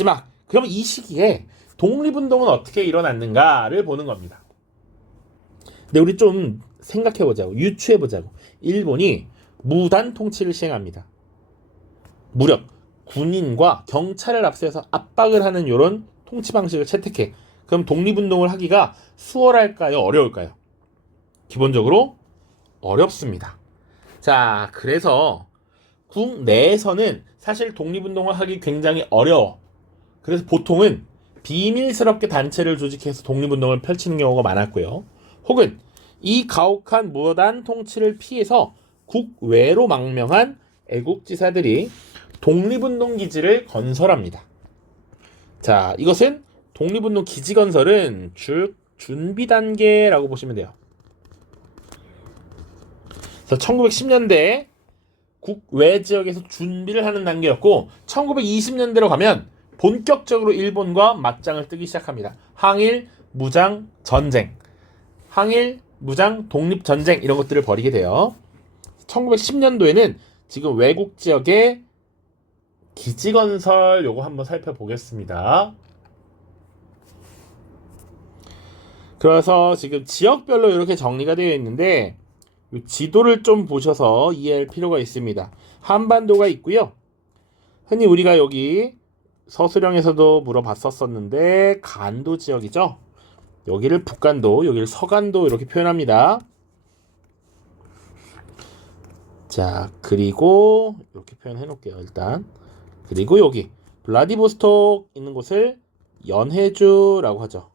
마지막. 그러면 이 시기에 독립운동은 어떻게 일어났는가를 보는 겁니다. 근데 우리 좀 생각해보자고, 유추해보자고. 일본이 무단 통치를 시행합니다. 무력, 군인과 경찰을 앞세워서 압박을 하는 이런 통치 방식을 채택해. 그럼 독립운동을 하기가 수월할까요? 어려울까요? 기본적으로 어렵습니다. 자, 그래서 국내에서는 사실 독립운동을 하기 굉장히 어려워. 그래서 보통은 비밀스럽게 단체를 조직해서 독립운동을 펼치는 경우가 많았고요. 혹은 이 가혹한 무단 통치를 피해서 국외로 망명한 애국지사들이 독립운동 기지를 건설합니다. 자, 이것은 독립운동 기지 건설은 준비 단계라고 보시면 돼요. 그래서 1910년대 국외 지역에서 준비를 하는 단계였고 1920년대로 가면 본격적으로 일본과 맞짱을 뜨기 시작합니다. 항일 무장 전쟁, 항일 무장 독립 전쟁 이런 것들을 벌이게 돼요. 1910년도에는 지금 외국 지역의 기지 건설 요거 한번 살펴보겠습니다. 그래서 지금 지역별로 이렇게 정리가 되어 있는데 지도를 좀 보셔서 이해할 필요가 있습니다. 한반도가 있고요. 흔히 우리가 여기 서술형에서도 물어봤었는데 간도 지역이죠. 여기를 북간도, 여기를 서간도 이렇게 표현합니다. 자, 그리고 이렇게 표현해 놓을게요. 일단 그리고 여기 블라디보스톡 있는 곳을 연해주라고 하죠.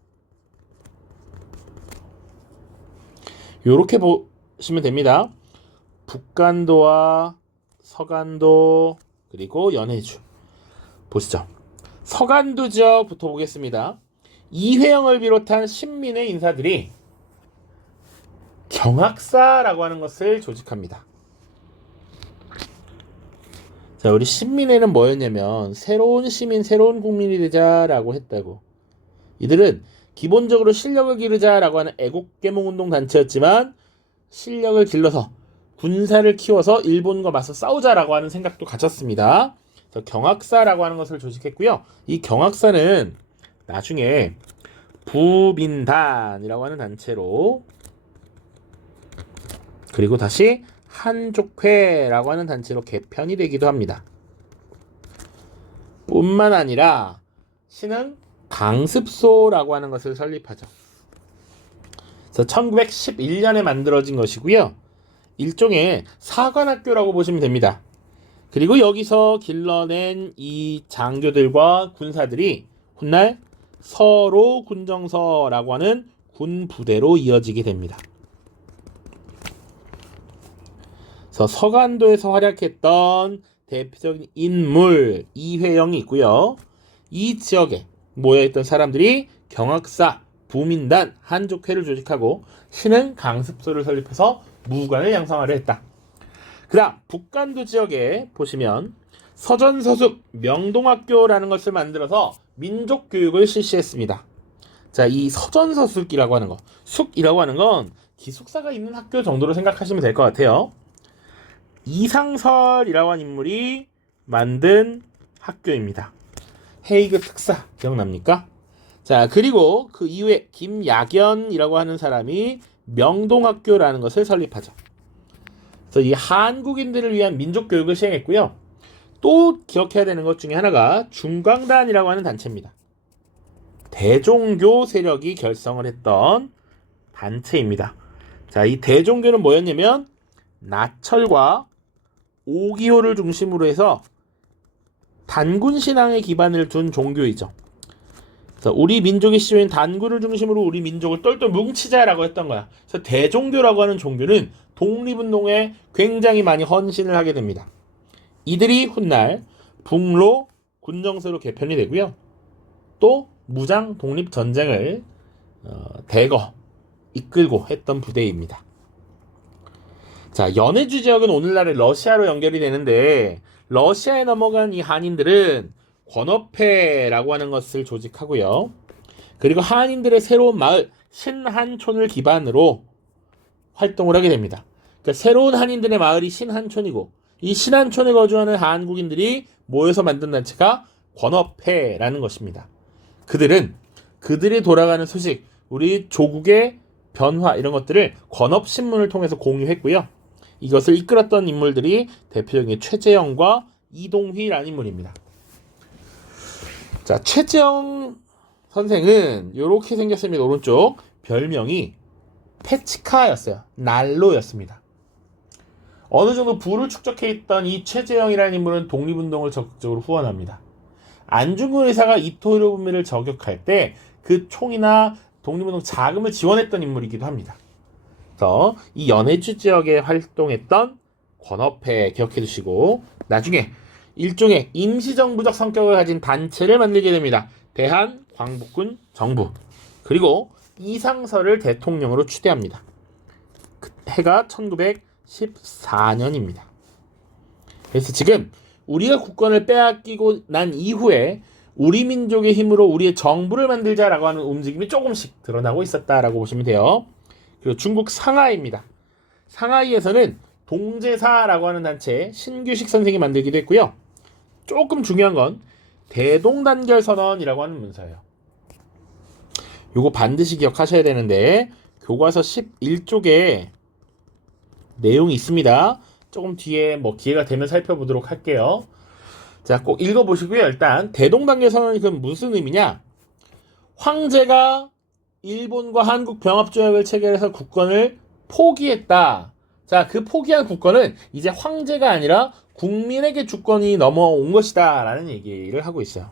이렇게 보시면 됩니다. 북간도와 서간도 그리고 연해주 보시죠. 서간도 지역부터 보겠습니다. 이회영을 비롯한 신민의 인사들이 경학사라고 하는 것을 조직합니다. 자, 우리 신민회는 뭐였냐면 새로운 시민, 새로운 국민이 되자라고 했다고. 이들은 기본적으로 실력을 기르자라고 하는 애국계몽운동 단체였지만 실력을 길러서 군사를 키워서 일본과 맞서 싸우자라고 하는 생각도 가졌습니다. 경학사라고 하는 것을 조직했고요. 이 경학사는 나중에 부민단이라고 하는 단체로 그리고 다시 한족회라고 하는 단체로 개편이 되기도 합니다. 뿐만 아니라 신흥 강습소라고 하는 것을 설립하죠. 그래서 1911년에 만들어진 것이고요. 일종의 사관학교라고 보시면 됩니다. 그리고 여기서 길러낸 이 장교들과 군사들이 훗날 서로 군정서라고 하는 군 부대로 이어지게 됩니다. 그래서 서간도에서 활약했던 대표적인 인물 이회영이 있고요. 이 지역에 모여있던 사람들이 경학사, 부민단, 한족회를 조직하고 신흥 강습소를 설립해서 무관을 양성하려 했다. 그 다음 북간도 지역에 보시면 서전서숙 명동학교라는 것을 만들어서 민족교육을 실시했습니다. 자, 이 서전서숙이라고 하는 거, 숙이라고 하는 건 기숙사가 있는 학교 정도로 생각하시면 될 것 같아요. 이상설이라고 하는 인물이 만든 학교입니다. 헤이그 특사 기억납니까? 자, 그리고 그 이후에 김야견이라고 하는 사람이 명동학교라는 것을 설립하죠. 그래서 이 한국인들을 위한 민족교육을 시행했고요. 또 기억해야 되는 것 중에 하나가 중광단이라고 하는 단체입니다. 대종교 세력이 결성을 했던 단체입니다. 자, 이 대종교는 뭐였냐면 나철과 오기호를 중심으로 해서 단군 신앙에 기반을 둔 종교이죠. 그래서 우리 민족의 시조인 단군을 중심으로 우리 민족을 똘똘 뭉치자라고 했던 거야. 그래서 대종교라고 하는 종교는 독립운동에 굉장히 많이 헌신을 하게 됩니다. 이들이 훗날 북로 군정서로 개편이 되고요. 또 무장 독립전쟁을 대거 이끌고 했던 부대입니다. 자, 연해주 지역은 오늘날의 러시아로 연결이 되는데 러시아에 넘어간 이 한인들은 권업회라고 하는 것을 조직하고요. 그리고 한인들의 새로운 마을 신한촌을 기반으로 활동을 하게 됩니다. 그러니까 새로운 한인들의 마을이 신한촌이고 이 신한촌에 거주하는 한국인들이 모여서 만든 단체가 권업회라는 것입니다. 그들이 돌아가는 소식, 우리 조국의 변화 이런 것들을 권업신문을 통해서 공유했고요. 이것을 이끌었던 인물들이 대표적인 최재형과 이동휘라는 인물입니다. 자, 최재형 선생은 이렇게 생겼습니다. 오른쪽 별명이 페치카였어요. 난로였습니다. 어느 정도 부를 축적해 있던 이 최재형이라는 인물은 독립운동을 적극적으로 후원합니다. 안중근 의사가 이토 히로부미를 저격할 때 그 총이나 독립운동 자금을 지원했던 인물이기도 합니다. 그래서 이 연해주 지역에 활동했던 권업회 기억해 두시고 나중에 일종의 임시정부적 성격을 가진 단체를 만들게 됩니다. 대한광복군 정부. 그리고 이상서를 대통령으로 추대합니다. 그 해가 1914년입니다. 그래서 지금 우리가 국권을 빼앗기고 난 이후에 우리 민족의 힘으로 우리의 정부를 만들자라고 하는 움직임이 조금씩 드러나고 있었다라고 보시면 돼요. 그리고 중국 상하이입니다. 상하이에서는 동제사라고 하는 단체 신규식 선생이 만들기도 했고요. 조금 중요한 건 대동단결선언이라고 하는 문서예요. 요거 반드시 기억하셔야 되는데 교과서 11쪽에 내용이 있습니다. 조금 뒤에 기회가 되면 살펴보도록 할게요. 자, 꼭 읽어보시고요. 일단 대동단결선언이 그럼 무슨 의미냐? 황제가 일본과 한국 병합조약을 체결해서 국권을 포기했다. 자, 그 포기한 국권은 이제 황제가 아니라 국민에게 주권이 넘어온 것이다 라는 얘기를 하고 있어요.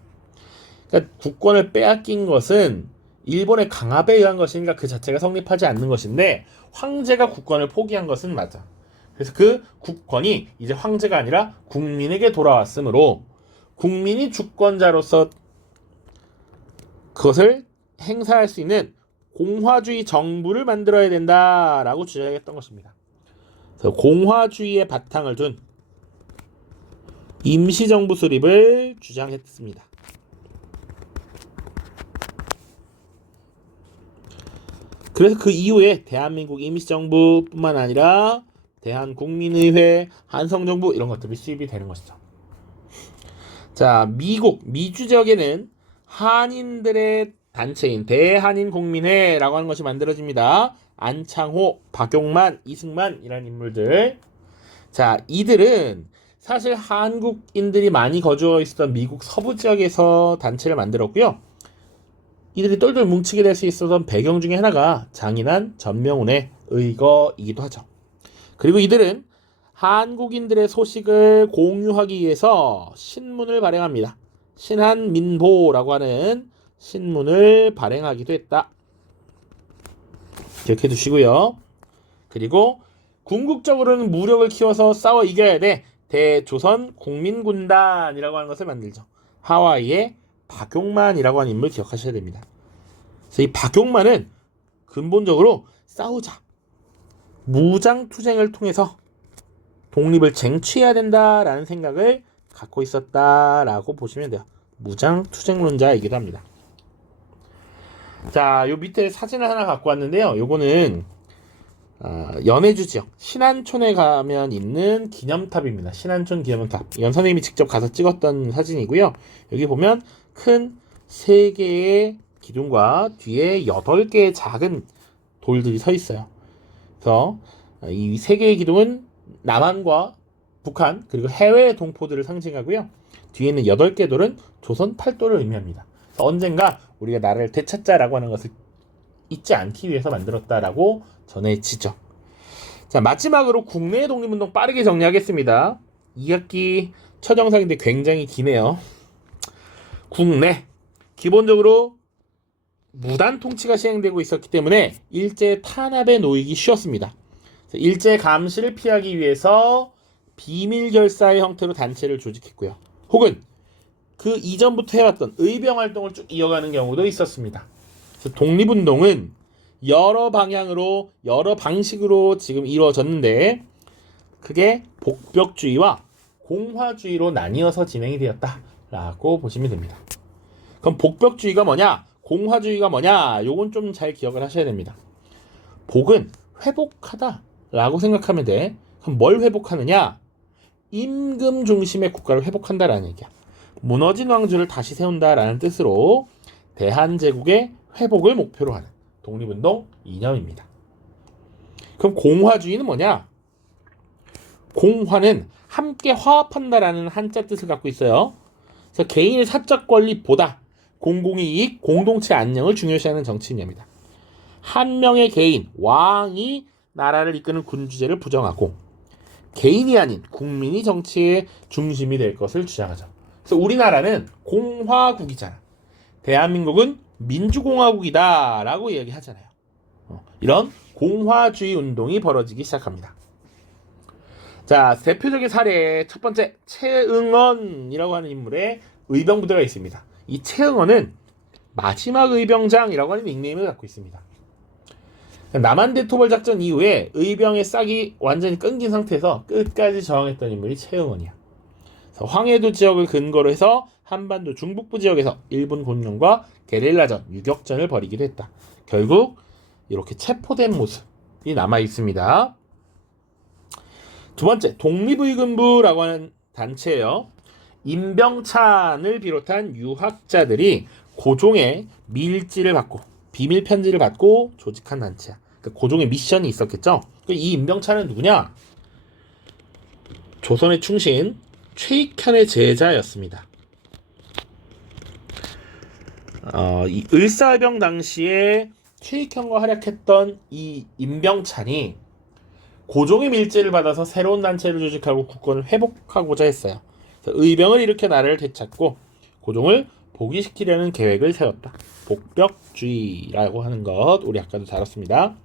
그러니까 국권을 빼앗긴 것은 일본의 강압에 의한 것이니까 그 자체가 성립하지 않는 것인데 황제가 국권을 포기한 것은 맞아. 그래서 그 국권이 이제 황제가 아니라 국민에게 돌아왔으므로 국민이 주권자로서 그것을 행사할 수 있는 공화주의 정부를 만들어야 된다라고 주장했던 것입니다. 그래서 공화주의의 바탕을 둔 임시정부 수립을 주장했습니다. 그래서 그 이후에 대한민국 임시정부뿐만 아니라 대한국민의회, 한성정부 이런 것들이 수립이 되는 것이죠. 자, 미주 지역에는 한인들의 단체인 대한인국민회라고 하는 것이 만들어집니다. 안창호, 박용만, 이승만이라는 인물들. 자, 이들은 사실 한국인들이 많이 거주해 있었던 미국 서부 지역에서 단체를 만들었고요. 이들이 똘똘 뭉치게 될 수 있었던 배경 중에 하나가 장인한 전명훈의 의거이기도 하죠. 그리고 이들은 한국인들의 소식을 공유하기 위해서 신문을 발행합니다. 신한민보라고 하는 신문을 발행하기도 했다. 기억해 두시고요. 그리고 궁극적으로는 무력을 키워서 싸워 이겨야 돼. 대조선 국민군단이라고 하는 것을 만들죠. 하와이의 박용만이라고 하는 인물 기억하셔야 됩니다. 그래서 이 박용만은 근본적으로 싸우자. 무장투쟁을 통해서 독립을 쟁취해야 된다라는 생각을 갖고 있었다라고 보시면 돼요. 무장투쟁론자이기도 합니다. 자, 요 밑에 사진을 하나 갖고 왔는데요. 요거는 연해주 지역 신안촌에 가면 있는 기념탑입니다. 신안촌 기념탑. 연 선생님이 직접 가서 찍었던 사진이고요. 여기 보면 큰 3개의 기둥과 뒤에 8개의 작은 돌들이 서 있어요. 그래서 이 3개의 기둥은 남한과 북한 그리고 해외 동포들을 상징하고요. 뒤에는 8개 돌은 조선 팔도를 의미합니다. 언젠가 우리가 나라를 되찾자라고 하는 것을 잊지 않기 위해서 만들었다라고 전해지죠. 자, 마지막으로 국내 독립운동 빠르게 정리하겠습니다. 2학기 첫 영상인데 굉장히 기네요. 국내 기본적으로 무단 통치가 시행되고 있었기 때문에 일제 탄압에 놓이기 쉬웠습니다. 일제 감시를 피하기 위해서 비밀 결사의 형태로 단체를 조직했고요. 혹은 그 이전부터 해왔던 의병 활동을 쭉 이어가는 경우도 있었습니다. 그래서 독립운동은 여러 방향으로 여러 방식으로 지금 이루어졌는데 그게 복벽주의와 공화주의로 나뉘어서 진행이 되었다라고 보시면 됩니다. 그럼 복벽주의가 뭐냐? 공화주의가 뭐냐? 요건 좀 잘 기억을 하셔야 됩니다. 복은 회복하다라고 생각하면 돼. 그럼 뭘 회복하느냐? 임금 중심의 국가를 회복한다라는 얘기야. 무너진 왕조를 다시 세운다라는 뜻으로 대한제국의 회복을 목표로 하는 독립운동 이념입니다. 그럼 공화주의는 뭐냐? 공화는 함께 화합한다라는 한자 뜻을 갖고 있어요. 그래서 개인의 사적 권리보다 공공의 이익, 공동체 안녕을 중요시하는 정치 이념이다. 한 명의 개인, 왕이 나라를 이끄는 군주제를 부정하고 개인이 아닌 국민이 정치의 중심이 될 것을 주장하죠. 그래서 우리나라는 공화국이잖아. 대한민국은 민주공화국이다라고 이야기하잖아요. 이런 공화주의 운동이 벌어지기 시작합니다. 자, 대표적인 사례 첫 번째 최응원이라고 하는 인물의 의병 부대가 있습니다. 이 최응원은 마지막 의병장이라고 하는 닉네임을 갖고 있습니다. 남한대 토벌 작전 이후에 의병의 싹이 완전히 끊긴 상태에서 끝까지 저항했던 인물이 최응원이야. 황해도 지역을 근거로 해서 한반도 중북부 지역에서 일본 군령과 게릴라전, 유격전을 벌이기도 했다. 결국 이렇게 체포된 모습이 남아 있습니다. 두 번째, 독립의금부라고 하는 단체예요. 임병찬을 비롯한 유학자들이 고종의 밀지를 받고 비밀 편지를 받고 조직한 단체야. 그러니까 고종의 미션이 있었겠죠. 이 임병찬은 누구냐? 조선의 충신 최익현의 제자였습니다. 이 을사해병 당시에 최익현과 활약했던 이 임병찬이 고종의 밀지를 받아서 새로운 단체를 조직하고 국권을 회복하고자 했어요. 그래서 의병을 일으켜 나라를 되찾고 고종을 복위시키려는 계획을 세웠다. 복벽주의라고 하는 것 우리 아까도 다뤘습니다.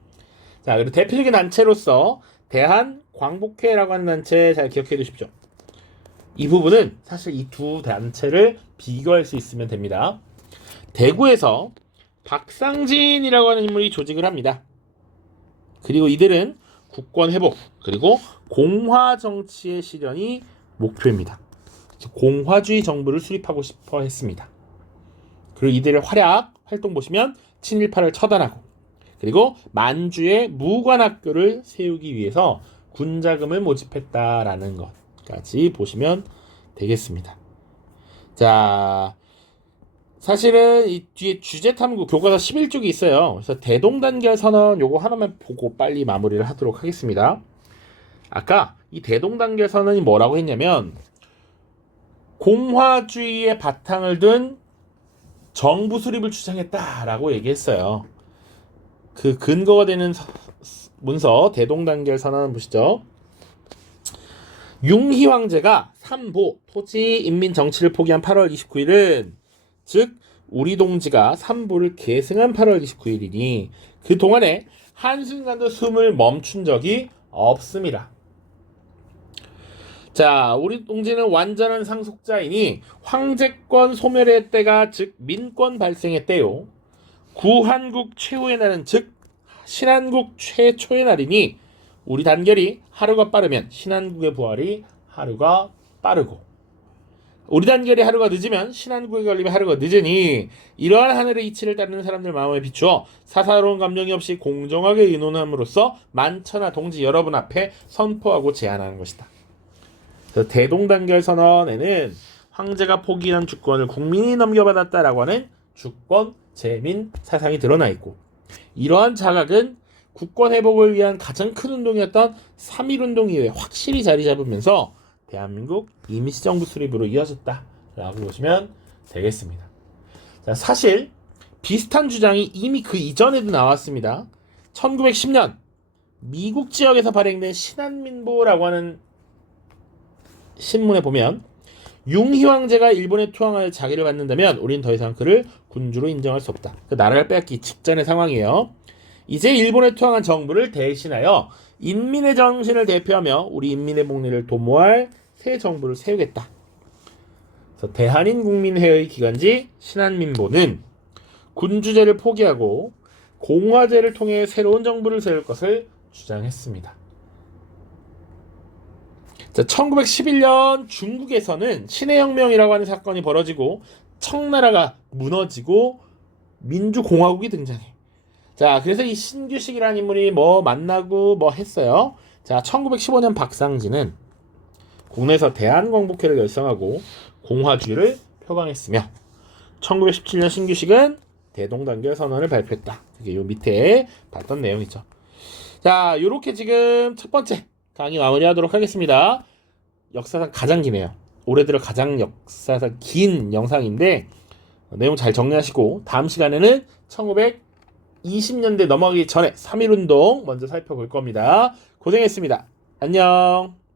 자, 그리고 대표적인 단체로서 대한광복회라고 하는 단체 잘 기억해 두십시오. 이 부분은 사실 이 두 단체를 비교할 수 있으면 됩니다. 대구에서 박상진이라고 하는 인물이 조직을 합니다. 그리고 이들은 국권 회복 그리고 공화 정치의 실현이 목표입니다. 공화주의 정부를 수립하고 싶어 했습니다. 그리고 이들의 활동 보시면 친일파를 처단하고 그리고 만주에 무관학교를 세우기 위해서 군자금을 모집했다라는 것까지 보시면 되겠습니다. 자, 사실은 이 뒤에 주제탐구 교과서 11쪽이 있어요. 그래서 대동단결 선언 요거 하나만 보고 빨리 마무리를 하도록 하겠습니다. 아까 이 대동단결 선언이 뭐라고 했냐면 공화주의의 바탕을 둔 정부 수립을 주장했다라고 얘기했어요. 그 근거가 되는 문서 대동단결 선언을 보시죠. 융희 황제가 삼보 토지 인민 정치를 포기한 8월 29일은 즉 우리 동지가 삼보를 계승한 8월 29일이니 그 동안에 한순간도 숨을 멈춘 적이 없습니다. 자, 우리 동지는 완전한 상속자이니 황제권 소멸의 때가 즉 민권 발생의 때요. 구한국 최후의 날은 즉 신한국 최초의 날이니 우리 단결이 하루가 빠르면 신한국의 부활이 하루가 빠르고 우리 단결이 하루가 늦으면 신한국의 걸림이 하루가 늦으니 이러한 하늘의 이치를 따르는 사람들 마음에 비추어 사사로운 감정이 없이 공정하게 의논함으로써 만천하 동지 여러분 앞에 선포하고 제안하는 것이다. 그래서 대동단결 선언에는 황제가 포기한 주권을 국민이 넘겨받았다라고 하는 주권 재민 사상이 드러나 있고 이러한 자각은 국권 회복을 위한 가장 큰 운동이었던 3.1운동 이후에 확실히 자리 잡으면서 대한민국 임시정부 수립으로 이어졌다라고 보시면 되겠습니다. 자, 사실 비슷한 주장이 이미 그 이전에도 나왔습니다. 1910년 미국 지역에서 발행된 신한민보라고 하는 신문에 보면 융희 황제가 일본에 투항하여 자기를 받는다면 우린 더 이상 그를 군주로 인정할 수 없다. 그 나라를 빼앗기 직전의 상황이에요. 이제 일본에 투항한 정부를 대신하여 인민의 정신을 대표하며 우리 인민의 복리를 도모할 새 정부를 세우겠다. 그래서 대한인국민회의 기관지 신한민보는 군주제를 포기하고 공화제를 통해 새로운 정부를 세울 것을 주장했습니다. 자, 1911년 중국에서는 신해혁명이라고 하는 사건이 벌어지고 청나라가 무너지고 민주공화국이 등장해. 자, 그래서 이 신규식이라는 인물이 만나고 했어요. 자, 1915년 박상진은 국내에서 대한광복회를 결성하고 공화주의를 표방했으며 1917년 신규식은 대동단결 선언을 발표했다. 이게 요 밑에 봤던 내용이죠. 자, 요렇게 지금 첫 번째 강의 마무리하도록 하겠습니다. 역사상 가장 기네요. 올해 들어 가장 역사상 긴 영상인데 내용 잘 정리하시고 다음 시간에는 1920년대 넘어가기 전에 3.1운동 먼저 살펴볼 겁니다. 고생했습니다. 안녕.